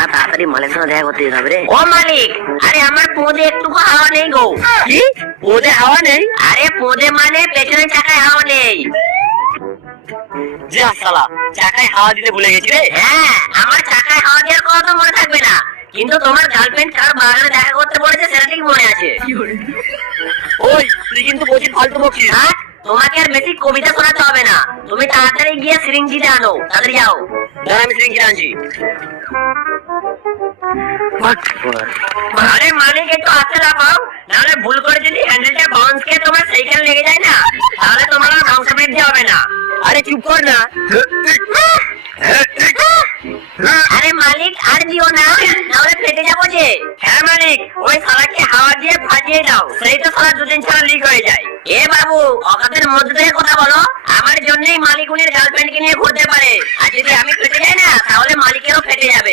শালা তাড়াতাড়ি মালিকের সঙ্গে দেখা করতে যেতে হবে রে। ও মালিক, আরে আমার পোদে একটুকু হাওয়া নেই গো। কি ওদের হাওয়া নেই? আরে পোদে মানে পেছনের চাকায় হাওয়া নেই। যা শালা, চাকায় হাওয়া দিতে ভুলে গেছি রে। হ্যাঁ, আমার চাকায় হাওয়া দেওয়ার কথা তো মনে থাকবে না, কিন্তু তোমার গার্লফ্রেন্ড কার বাগানে দেখা করতে বলেছে সেটা ঠিক মনে আছে। ওই তুই কিন্তু প্রচুর ফালতু বকছিস। হ্যাঁ, তোমাকে আর বেশি কবিতা শোনাতে হবে না, তুমি তাড়াতাড়ি গিয়ে সিরিঞ্জিটা আনো, তাড়াতাড়ি যাও। দাঁড়া আমি সিরিঞ্জ আনছি। আরে মালিক একটু আস্তে লাফাও, নাহলে ভুল করে যদি হ্যান্ডেলটা বাউন্স খেয়ে তোমার সাইকেল লেগে যায় না, তাহলে তোমার আর ধ্বংস বৃদ্ধি হবে না। আরে চুপ কর না। আরে মালিক আর দিও না, নাহলে ফেটে যাবো যে। হ্যাঁ মালিক, ওই শালাকে হাওয়া দিয়ে ফাটিয়ে দাও, সেই তো শালা দুদিন ছাড়া লিক হয়ে যায়। এ বাবু, অকাতের মধ্যে থেকে কথা বলো, আমার জন্যই মালিক উনির গার্লফ্রেন্ডকে নিয়ে ঘুরতে পারে, আর যদি আমি ফেটে যাই না তাহলে মালিকেরও ফেটে যাবে।